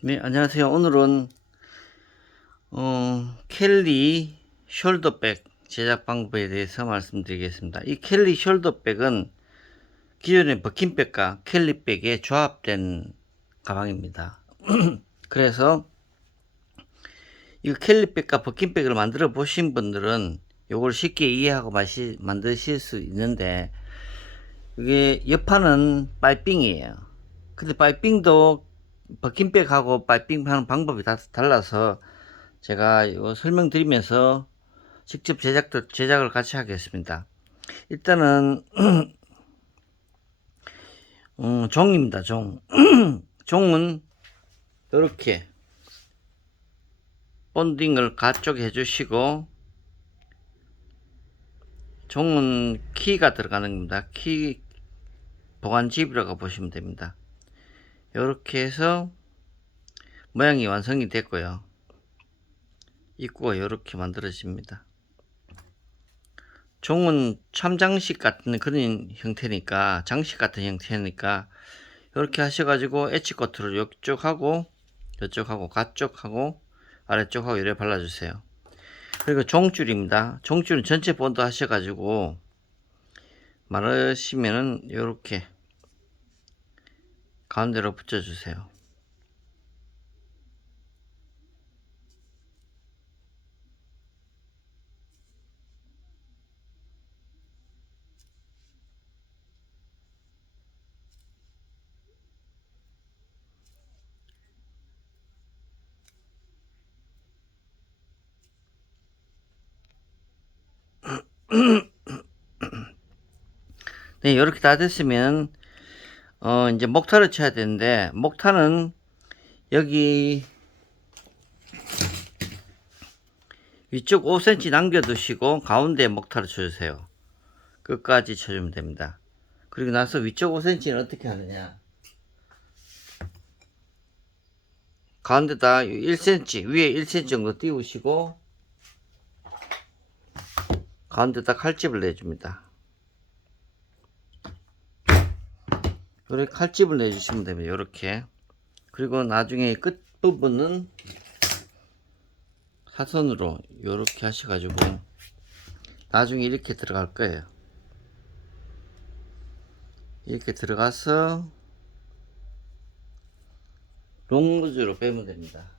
네, 안녕하세요. 오늘은 켈리 숄더백 제작 방법에 대해서 말씀드리겠습니다. 이 켈리 숄더백은 기존의 버킨백과 켈리백의 조합된 가방입니다. 그래서 이 켈리백과 버킨백을 만들어 보신 분들은 이걸 쉽게 이해하고 만드실 수 있는데, 이게 옆판은 파이핑이에요. 근데 파이핑도 버킨백하고 파이핑 하는 방법이 다 달라서 제가 이거 설명드리면서 직접 제작을 같이 하겠습니다. 일단은 종입니다. 종. 종은 이렇게 본딩을 가쪽 해주시고, 종은 키가 들어가는 겁니다. 키 보관집이라고 보시면 됩니다. 이렇게 해서 모양이 완성이 됐고요. 입구가 이렇게 만들어집니다. 종은 참장식 같은 그런 형태니까, 장식 같은 형태니까 이렇게 하셔가지고 엣지코트를 이쪽하고 이쪽하고 가쪽하고 아래쪽하고 이렇게 발라주세요. 그리고 종줄입니다. 종줄은 전체 본드 하셔가지고 마르시면은 이렇게 가운데로 붙여주세요. 네, 이렇게 다 됐으면 이제 목타를 쳐야 되는데, 목타는 여기 위쪽 5cm 남겨두시고 가운데 목타를 쳐주세요. 끝까지 쳐주면 됩니다. 그리고 나서 위쪽 5cm는 어떻게 하느냐, 가운데다 1cm 위에 1cm 정도 띄우시고 가운데다 칼집을 내줍니다. 이렇게 칼집을 내주시면 됩니다. 이렇게. 그리고 나중에 끝 부분은 사선으로 이렇게 하셔가지고 나중에 이렇게 들어갈 거예요. 이렇게 들어가서 롱루즈로 빼면 됩니다.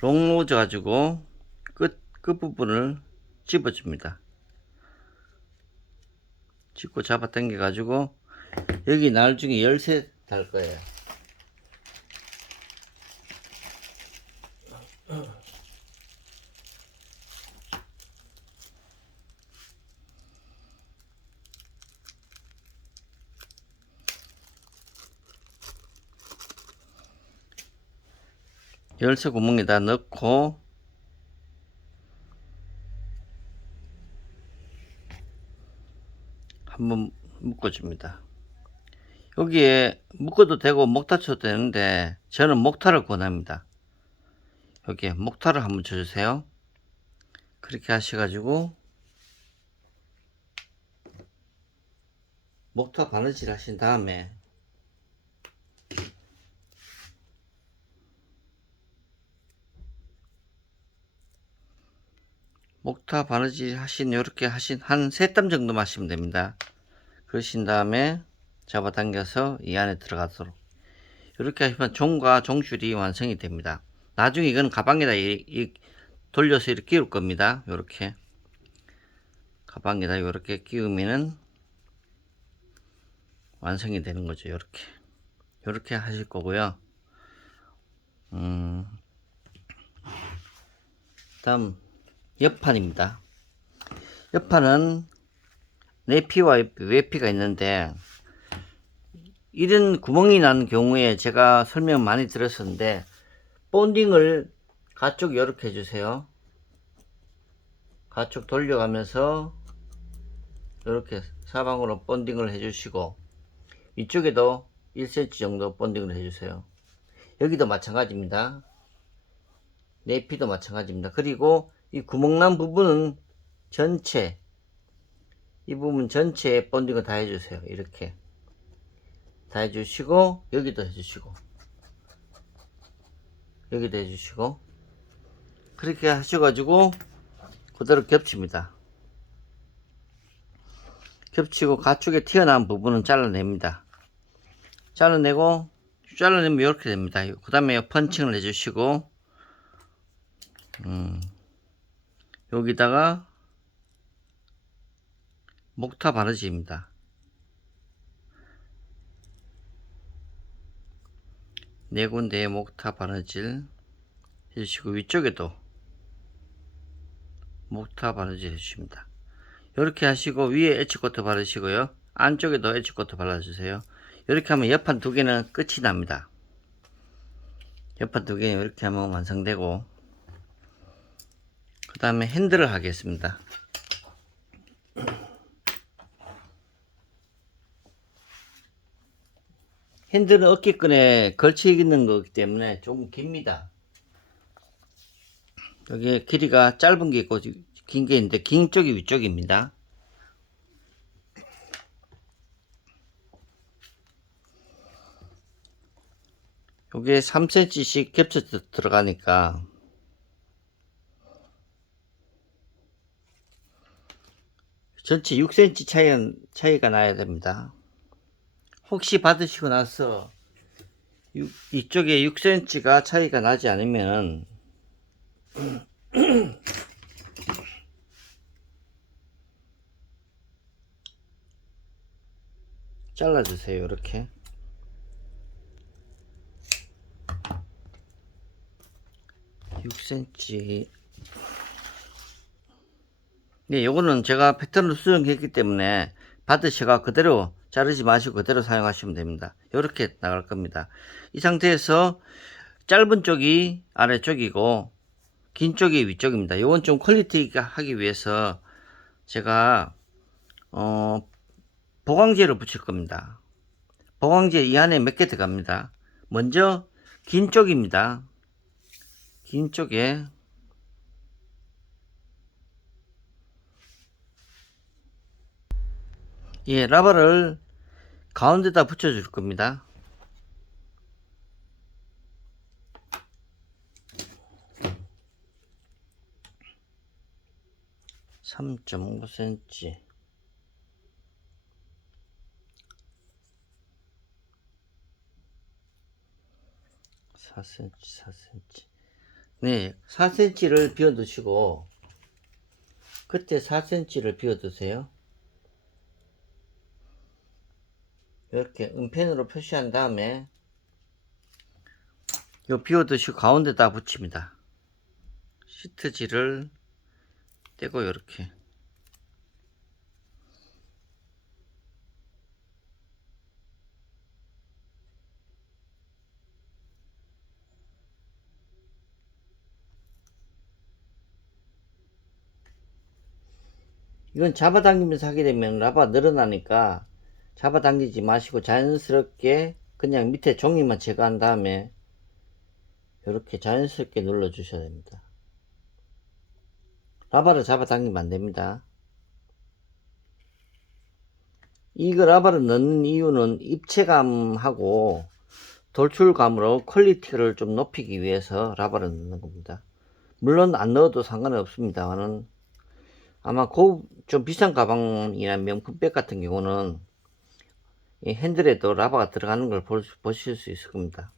롱루즈 가지고 끝부분을 집어줍니다. 짚고 잡아 당겨 가지고 여기 나중에 열쇠 달 거예요. 열쇠 구멍에다 넣고 한번 묶어줍니다. 여기에 묶어도 되고 목타 쳐도 되는데 저는 목타를 권합니다. 여기에 목타를 한번 쳐주세요. 그렇게 하셔가지고 목타 바느질 하신 다음에 목타 바느질 하신 이렇게 하신 한 3땀 정도만 하시면 됩니다. 그러신 다음에 잡아당겨서 이 안에 들어가도록 이렇게 하시면 종과 종줄이 완성이 됩니다. 나중에 이건 가방에다 돌려서 이렇게 끼울 겁니다. 이렇게 가방에다 이렇게 끼우면은 완성이 되는 거죠. 이렇게 하실 거고요. 다음 옆판입니다. 옆판은 내피와 외피가 있는데, 이런 구멍이 난 경우에 제가 설명 많이 들었었는데 본딩을 가쪽 이렇게 해주세요. 가쪽 돌려가면서 이렇게 사방으로 본딩을 해주시고 이쪽에도 1cm 정도 본딩을 해주세요. 여기도 마찬가지입니다. 내피도 마찬가지입니다. 그리고 이 구멍난 부분은 전체 이 부분 전체에 본딩을 다 해주세요. 이렇게 다 해주시고, 여기도 해주시고, 여기도 해주시고, 그렇게 하셔가지고 그대로 겹칩니다. 겹치고 가축에 튀어나온 부분은 잘라냅니다. 잘라내고, 잘라내면 이렇게 됩니다. 그 다음에 펀칭을 해주시고, 여기다가 목타 바느질입니다. 네 군데에 목타 바느질 해주시고, 위쪽에도 목타 바느질 해주십니다. 이렇게 하시고, 위에 엣지코트 바르시고요, 안쪽에도 엣지코트 발라주세요. 이렇게 하면 옆판 두 개는 끝이 납니다. 옆판 두 개는 이렇게 하면 완성되고, 그 다음에 핸들을 하겠습니다. 핸들은 어깨끈에 걸쳐 있는 거기 때문에 조금 깁니다. 여기 길이가 짧은 게 있고 긴 게 있는데, 긴 쪽이 위쪽입니다. 요게 3cm씩 겹쳐서 들어가니까 전체 6cm 차이가 나야 됩니다. 혹시 받으시고 나서 이쪽에 6cm가 차이가 나지 않으면 잘라주세요. 이렇게 6cm. 네, 요거는 제가 패턴을 수정했기 때문에 받으셔가 그대로 자르지 마시고 그대로 사용하시면 됩니다. 이렇게 나갈 겁니다. 이 상태에서 짧은 쪽이 아래쪽이고 긴 쪽이 위쪽입니다. 요건 좀 퀄리티가 하기 위해서 제가 보강제를 붙일 겁니다. 보강제 이 안에 몇 개 들어갑니다. 먼저 긴 쪽입니다. 긴 쪽에 라바를 가운데다 붙여 줄 겁니다. 3.5cm 4cm 네, 4cm를 비워 두시고 그때 4cm를 비워 두세요. 이렇게 은펜으로 표시한 다음에 요 비워 두시고 가운데다 붙입니다. 시트지를 떼고 이렇게 이건 잡아당기면서 하게 되면 라바가 늘어나니까 잡아당기지 마시고 자연스럽게 그냥 밑에 종이만 제거한 다음에 이렇게 자연스럽게 눌러 주셔야 됩니다. 라바를 잡아당기면 안 됩니다. 이거 라바를 넣는 이유는 입체감하고 돌출감으로 퀄리티를 좀 높이기 위해서 라바를 넣는 겁니다. 물론 안 넣어도 상관은 없습니다만은 아마 좀 비싼 가방이나 명품백 같은 경우는 이 핸들에도 라바가 들어가는 걸 보실 수 있을 겁니다.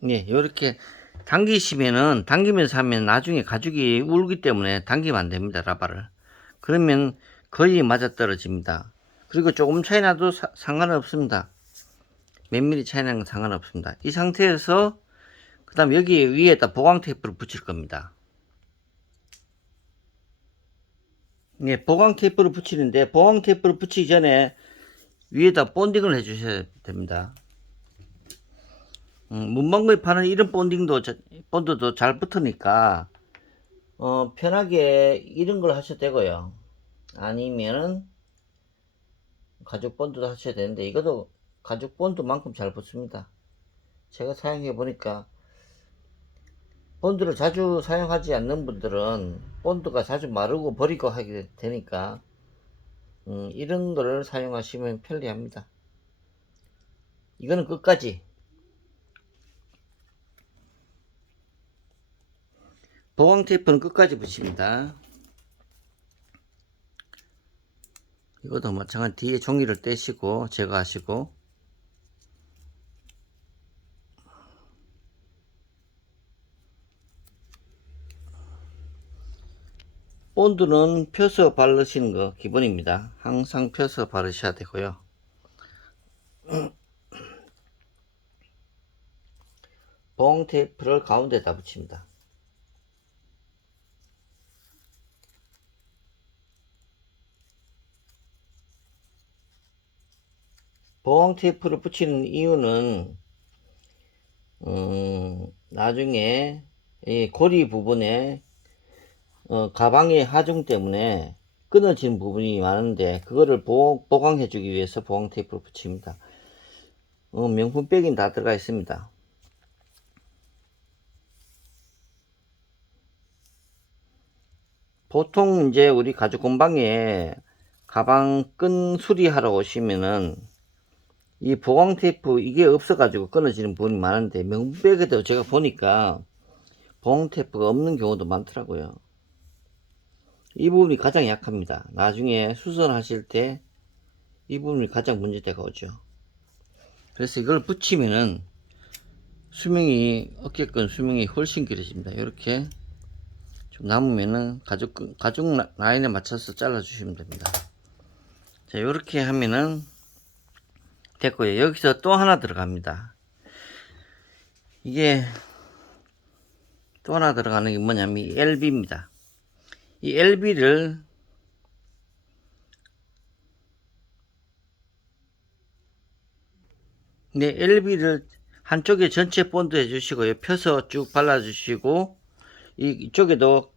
네, 이렇게 당기면서 하면 나중에 가죽이 울기 때문에 당기면 안 됩니다. 라바를. 그러면 거의 맞아떨어집니다. 그리고 조금 차이 나도 상관은 없습니다. 몇 미리 차이 나는 건 상관없습니다. 이 상태에서 그 다음 여기 위에다 보강 테이프를 붙일 겁니다. 네, 보강 테이프를 붙이는데 보강 테이프를 붙이기 전에 위에다 본딩을 해 주셔야 됩니다. 문방구에 파는 이런 본드도 잘 붙으니까 편하게 이런 걸 하셔도 되고요. 아니면은 가죽 본드도 하셔야 되는데 이것도 가죽 본드만큼 잘 붙습니다. 제가 사용해 보니까 본드를 자주 사용하지 않는 분들은 본드가 자주 마르고 버리고 하게 되니까 이런 거를 사용하시면 편리합니다. 이거는 끝까지 보강 테이프는 끝까지 붙입니다. 이것도 마찬가지 뒤에 종이를 떼시고 제거하시고 본드는 펴서 바르시는 거 기본입니다. 항상 펴서 바르셔야 되고요. 보강 테이프를 가운데다 붙입니다. 보강 테이프를 붙이는 이유는 나중에 이 고리 부분에 가방의 하중 때문에 끊어진 부분이 많은데 그거를 보강해 주기 위해서 보강 테이프를 붙입니다. 명품백인 다 들어가 있습니다. 보통 이제 우리 가죽 공방에 가방 끈 수리하러 오시면은 이 보강 테이프 이게 없어 가지고 끊어지는 부분이 많은데 명품백에도 제가 보니까 보강 테이프가 없는 경우도 많더라고요. 이 부분이 가장 약합니다. 나중에 수선하실 때 이 부분이 가장 문제가 오죠. 그래서 이걸 붙이면은 수명이 어깨끈 수명이 훨씬 길어집니다. 이렇게 좀 남으면은 가죽 라인에 맞춰서 잘라 주시면 됩니다. 자, 이렇게 하면은 됐고요. 여기서 또 하나 들어갑니다. 이게 또 하나 들어가는 게 뭐냐면 이 LB입니다. 이 LB를 한쪽에 전체 본드 해주시고요. 펴서 쭉 발라주시고 이쪽에도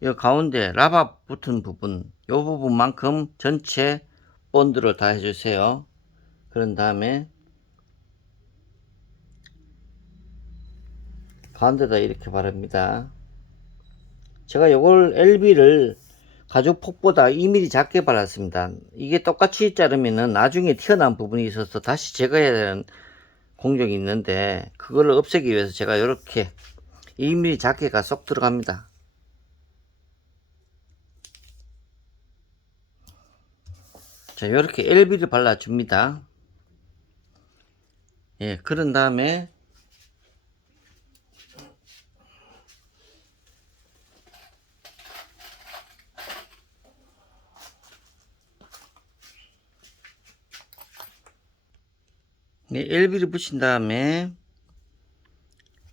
이 가운데 라바 붙은 부분 이 부분만큼 전체 본드를 다 해주세요. 그런 다음에 가운데다 이렇게 바릅니다. 제가 요걸 LB를 가죽 폭보다 2mm 작게 발랐습니다. 이게 똑같이 자르면은 나중에 튀어나온 부분이 있어서 다시 제거해야 되는 공정이 있는데 그걸 없애기 위해서 제가 이렇게 2mm 작게가 쏙 들어갑니다. 자, 이렇게 LB를 발라줍니다. 예, 그런 다음에 LB를 붙인 다음에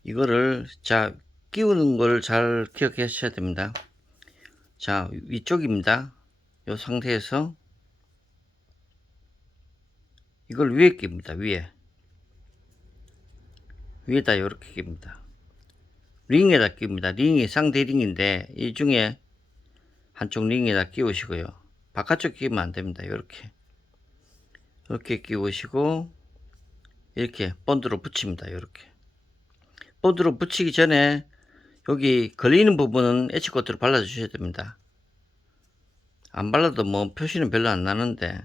이거를 끼우는 걸 잘 기억하셔야 됩니다. 자, 위쪽입니다. 이 상태에서 이걸 위에 끼웁니다. 위에다 이렇게 끼웁니다. 링에다 끼웁니다. 링이 상대 링인데 이 중에 한쪽 링에다 끼우시고요. 바깥쪽 끼우면 안 됩니다. 이렇게 끼우시고 이렇게 본드로 붙입니다. 이렇게 본드로 붙이기 전에 여기 걸리는 부분은 에치코트로 발라 주셔야 됩니다. 안 발라도 뭐 표시는 별로 안 나는데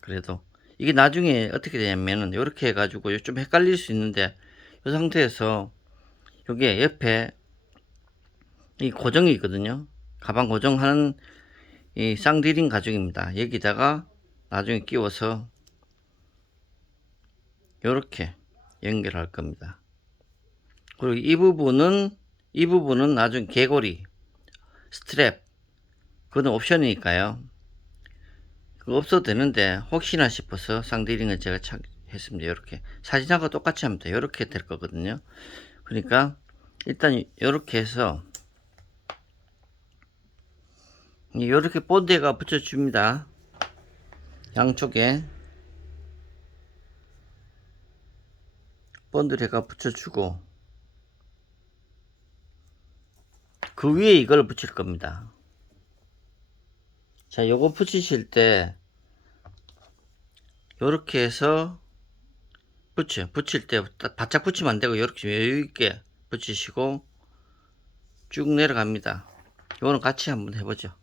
그래도 이게 나중에 어떻게 되냐면은 이렇게 해가지고 좀 헷갈릴 수 있는데 이 상태에서 여기에 옆에 이 고정이 있거든요. 가방 고정하는 이 쌍디링 가죽입니다. 여기다가 나중에 끼워서 이렇게 연결할 겁니다. 그리고 이 부분은 나중에 개고리 스트랩 그건 옵션이니까요. 그거 없어도 되는데 혹시나 싶어서 쌍디링을 제가 했습니다. 이렇게 사진하고 똑같이 하면 돼요. 이렇게 될 거거든요. 그러니까 일단 이렇게 해서 이렇게 본드에가 붙여줍니다. 양쪽에 본드에가 붙여주고 그 위에 이걸 붙일 겁니다. 자, 요거 붙이실 때 요렇게 해서 붙일 때 바짝 붙이면 안 되고 요렇게 여유 있게 붙이시고 쭉 내려갑니다. 요거는 같이 한번 해보죠.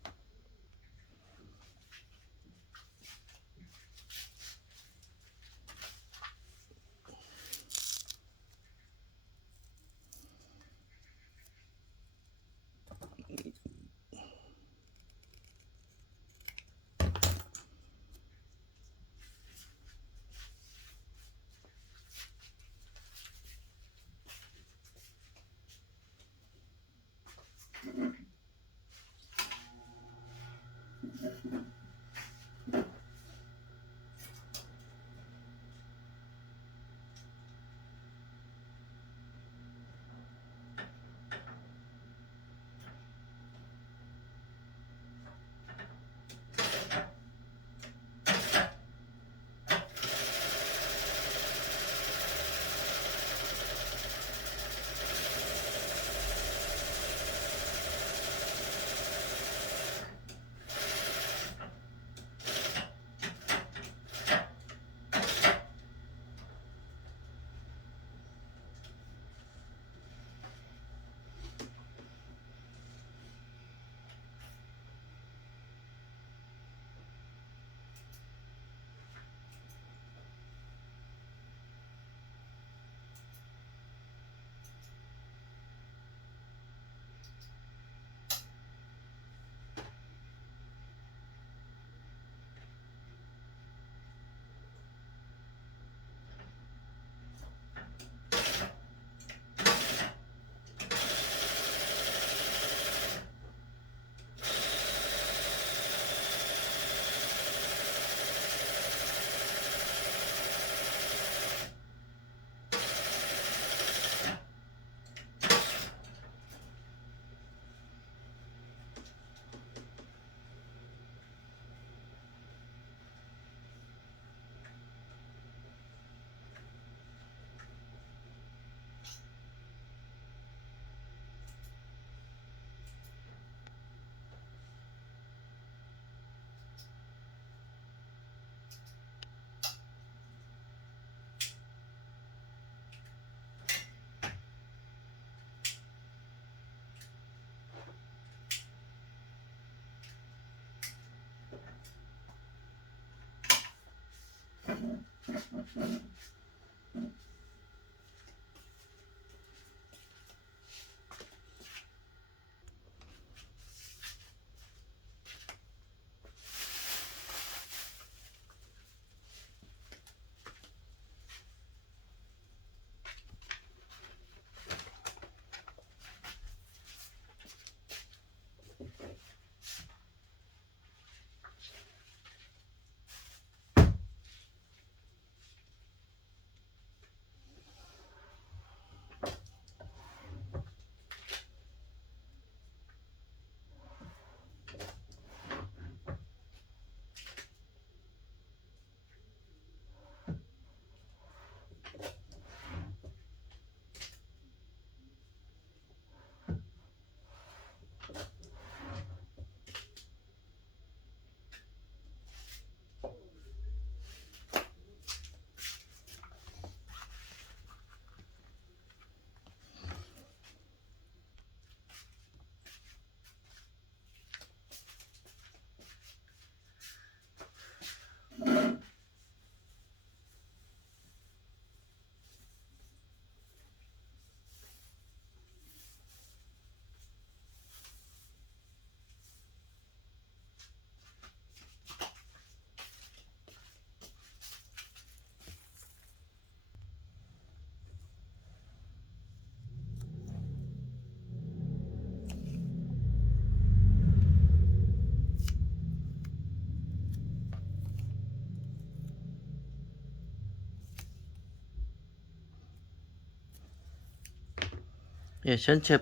예, 전체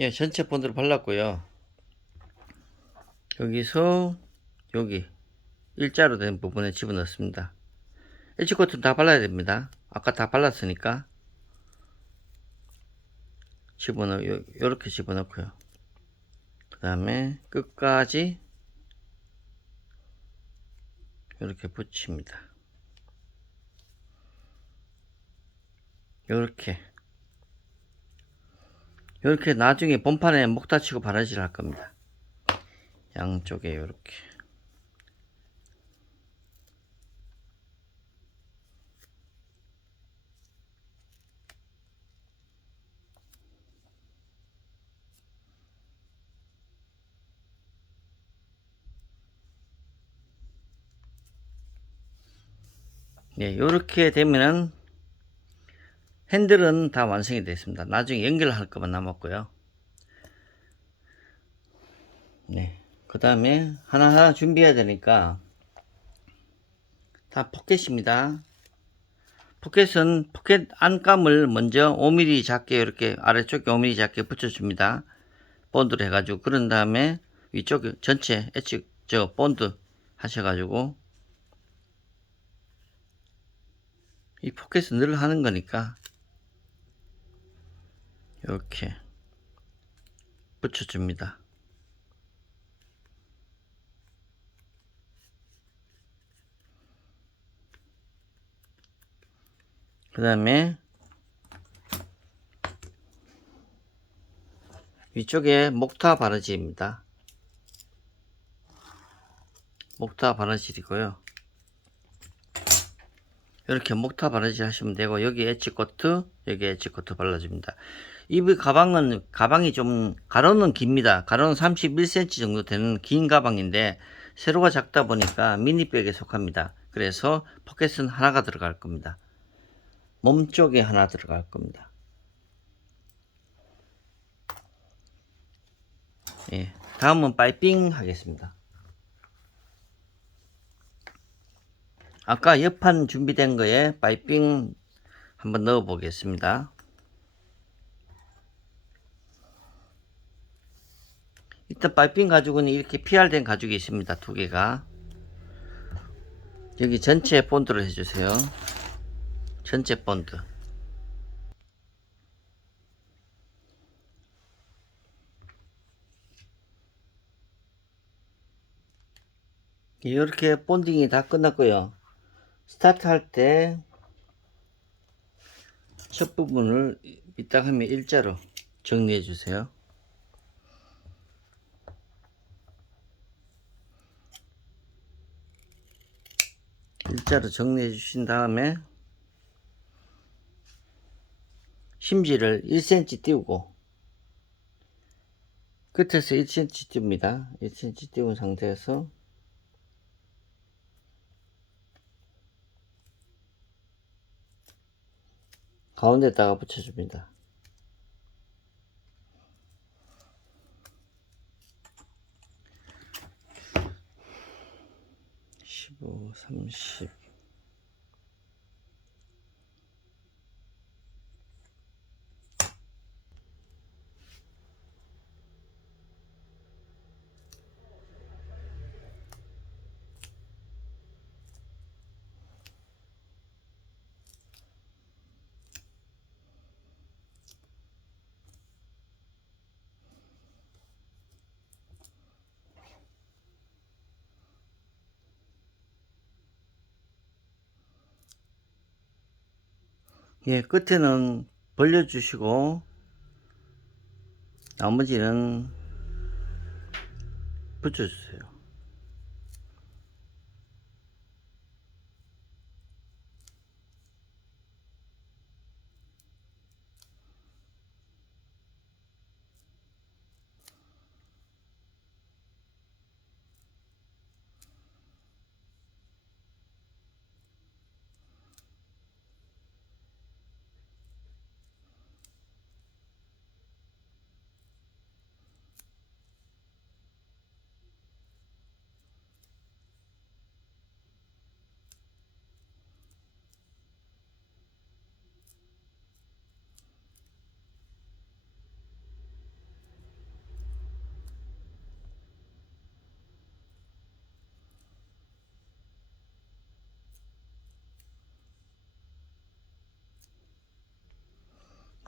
예, 전체 본드를 발랐고요. 여기서 여기 일자로 된 부분에 집어넣습니다. 엣지코트는 다 발라야 됩니다. 아까 다 발랐으니까 요렇게 집어넣고요. 그 다음에 끝까지 이렇게 붙입니다. 요렇게 나중에 본판에 목 다치고 바느질 할 겁니다. 양쪽에 요렇게. 네, 요렇게 되면은 핸들은 다 완성이 됐습니다. 나중에 연결할 것만 남았고요. 네, 그 다음에 하나하나 준비해야 되니까 다 포켓입니다. 포켓은 포켓 안감을 먼저 5mm 작게 이렇게 아래쪽에 5mm 작게 붙여줍니다. 본드를 해가지고. 그런 다음에 위쪽 전체 엣지 본드 하셔가지고, 이 포켓은 늘 하는 거니까 이렇게 붙여줍니다. 그 다음에 위쪽에 목타 바느질입니다. 목타 바느질이고요. 이렇게 목타 바느질 하시면 되고, 여기 엣지코트, 여기 엣지코트 발라줍니다. 이 가방이 좀 가로는 깁니다. 가로는 31cm 정도 되는 긴 가방인데 세로가 작다 보니까 미니백에 속합니다. 그래서 포켓은 하나가 들어갈 겁니다. 몸쪽에 하나 들어갈 겁니다. 예, 다음은 파이핑 하겠습니다. 아까 옆판 준비된 거에 파이핑 한번 넣어 보겠습니다. 일단 파이핑 가죽은 이렇게 PR된 가죽이 있습니다. 두 개가. 여기 전체 본드를 해주세요. 전체 본드. 이렇게 본딩이 다 끝났고요. 스타트 할 때 첫 부분을 이따 하면 일자로 정리해 주세요. 일자로 정리해 주신 다음에 심지를 1cm 띄우고, 끝에서 1cm 띄웁니다. 1cm 띄운 상태에서 가운데다가 붙여줍니다. 15, 30. 예, 끝에는 벌려주시고 나머지는 붙여주세요.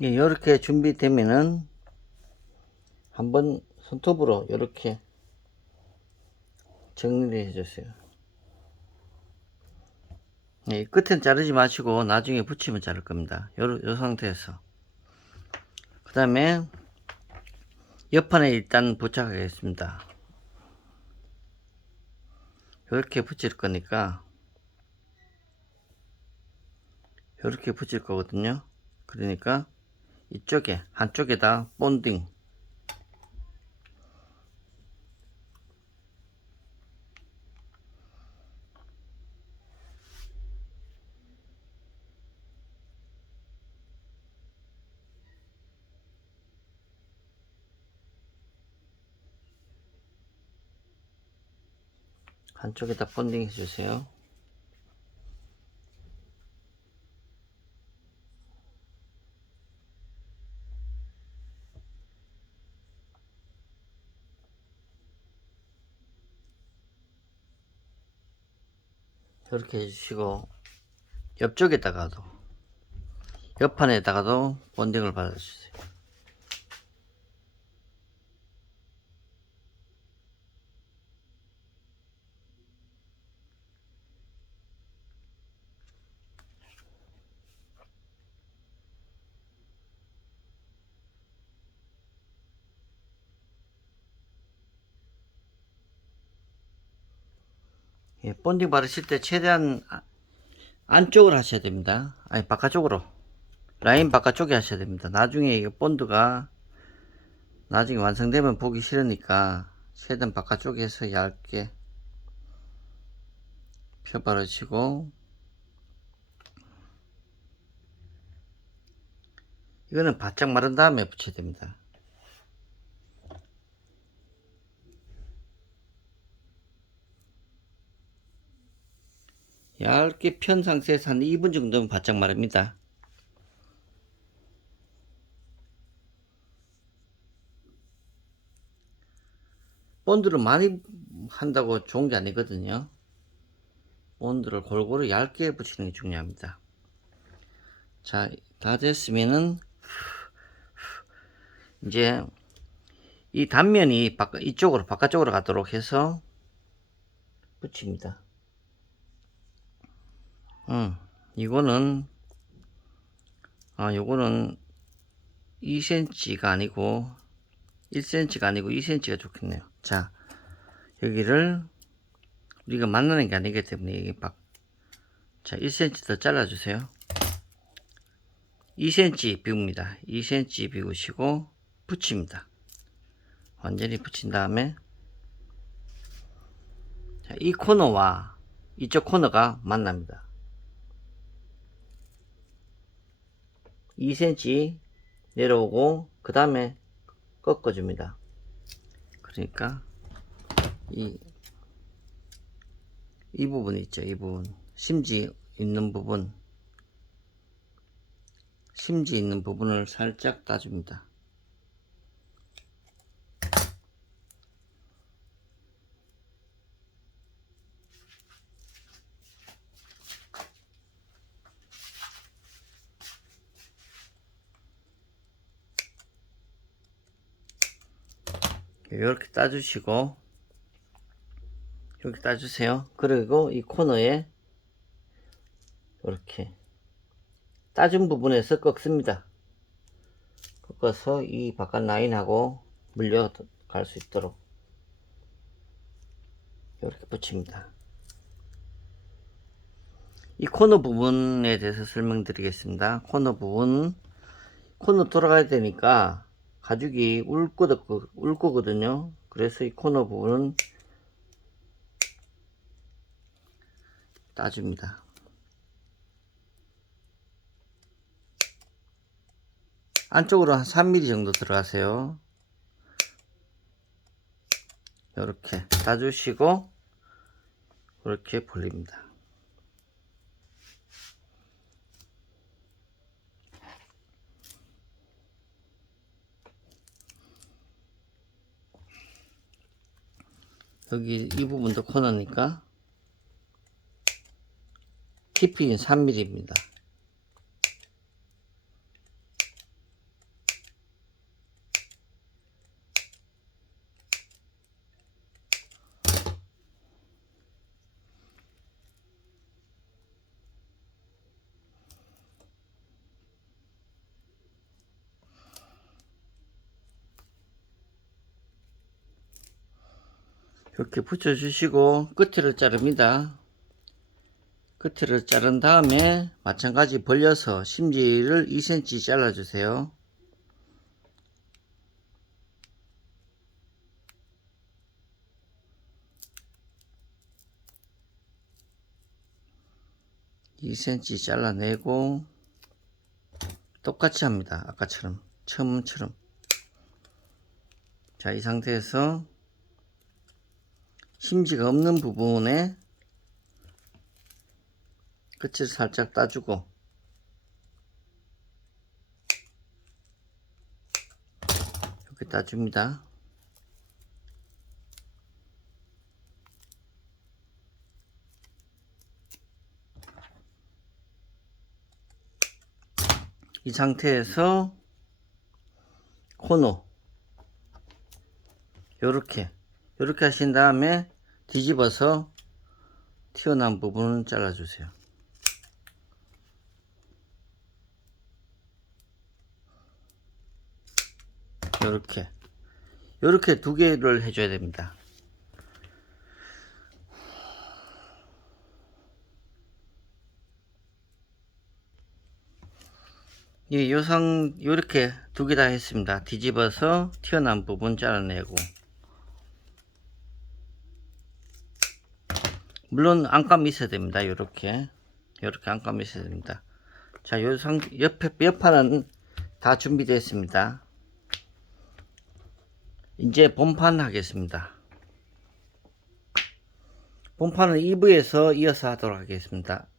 예, 이렇게 준비되면은 한번 손톱으로 이렇게 정리를 해주세요. 예, 끝은 자르지 마시고 나중에 붙이면 자를 겁니다. 요 상태에서. 그 다음에 옆판에 일단 부착하겠습니다. 이렇게 붙일 거니까 이렇게 붙일 거거든요. 그러니까 이쪽에 한쪽에다 본딩, 한쪽에다 본딩 해주세요. 이렇게 해주시고 옆쪽에다가도 옆판에다가도 본딩을 받아주세요. 예, 본딩 바르실 때 최대한 안쪽으로 하셔야 됩니다. 아니 바깥쪽으로, 라인 바깥쪽에 하셔야 됩니다. 나중에 이게 본드가 나중에 완성되면 보기 싫으니까 최대한 바깥쪽에 서 얇게 펴 바르시고, 이거는 바짝 마른 다음에 붙여야 됩니다. 얇게 편 상태에서 한 2분 정도면 바짝 마릅니다. 본드를 많이 한다고 좋은 게 아니거든요. 본드를 골고루 얇게 붙이는 게 중요합니다. 자, 다 됐으면은 이제 이 단면이 이쪽으로 바깥쪽으로 가도록 해서 붙입니다. 이거는 요거는 2cm가 아니고 1cm가 아니고 2cm가 좋겠네요. 자, 여기를 우리가 만나는 게 아니기 때문에 이게 자, 1cm 더 잘라주세요. 2cm 비웁니다. 2cm 비우시고 붙입니다. 완전히 붙인 다음에, 자, 이 코너와 이쪽 코너가 만납니다. 2cm 내려오고 그 다음에 꺾어줍니다. 그러니까 이 부분 있죠. 이 부분, 심지 있는 부분을 살짝 따줍니다. 이렇게 따주시고, 이렇게 따주세요. 그리고 이 코너에 이렇게 따준 부분에서 꺾습니다. 꺾어서 이 바깥 라인하고 물려갈 수 있도록 이렇게 붙입니다. 이 코너 부분에 대해서 설명드리겠습니다. 코너 부분, 코너 돌아가야 되니까 가죽이 울 거거든요. 그래서 이 코너 부분은 따줍니다. 안쪽으로 한 3mm 정도 들어가세요. 이렇게 따주시고 이렇게 벌립니다. 여기 이 부분도 코너니까 깊이는 3mm입니다. 이렇게 붙여주시고 끝을 자릅니다. 끝을 자른 다음에 마찬가지 벌려서 심지를 2cm 잘라주세요. (2cm) 잘라내고 똑같이 합니다. 아까처럼 처음처럼. 자, 이 상태에서 심지가 없는 부분에 끝을 살짝 따주고 이렇게 따줍니다. 이 상태에서 코너 요렇게 하신 다음에 뒤집어서 튀어나온 부분을 잘라주세요. 요렇게 두 개를 해줘야 됩니다. 예, 요렇게 두 개 다 했습니다. 뒤집어서 튀어나온 부분 잘라내고, 물론 안감이 있어야 됩니다. 요렇게 안감이 있어야 됩니다. 자, 옆판은 다 준비되었습니다. 이제 본판 하겠습니다. 본판은 2부에서 이어서 하도록 하겠습니다.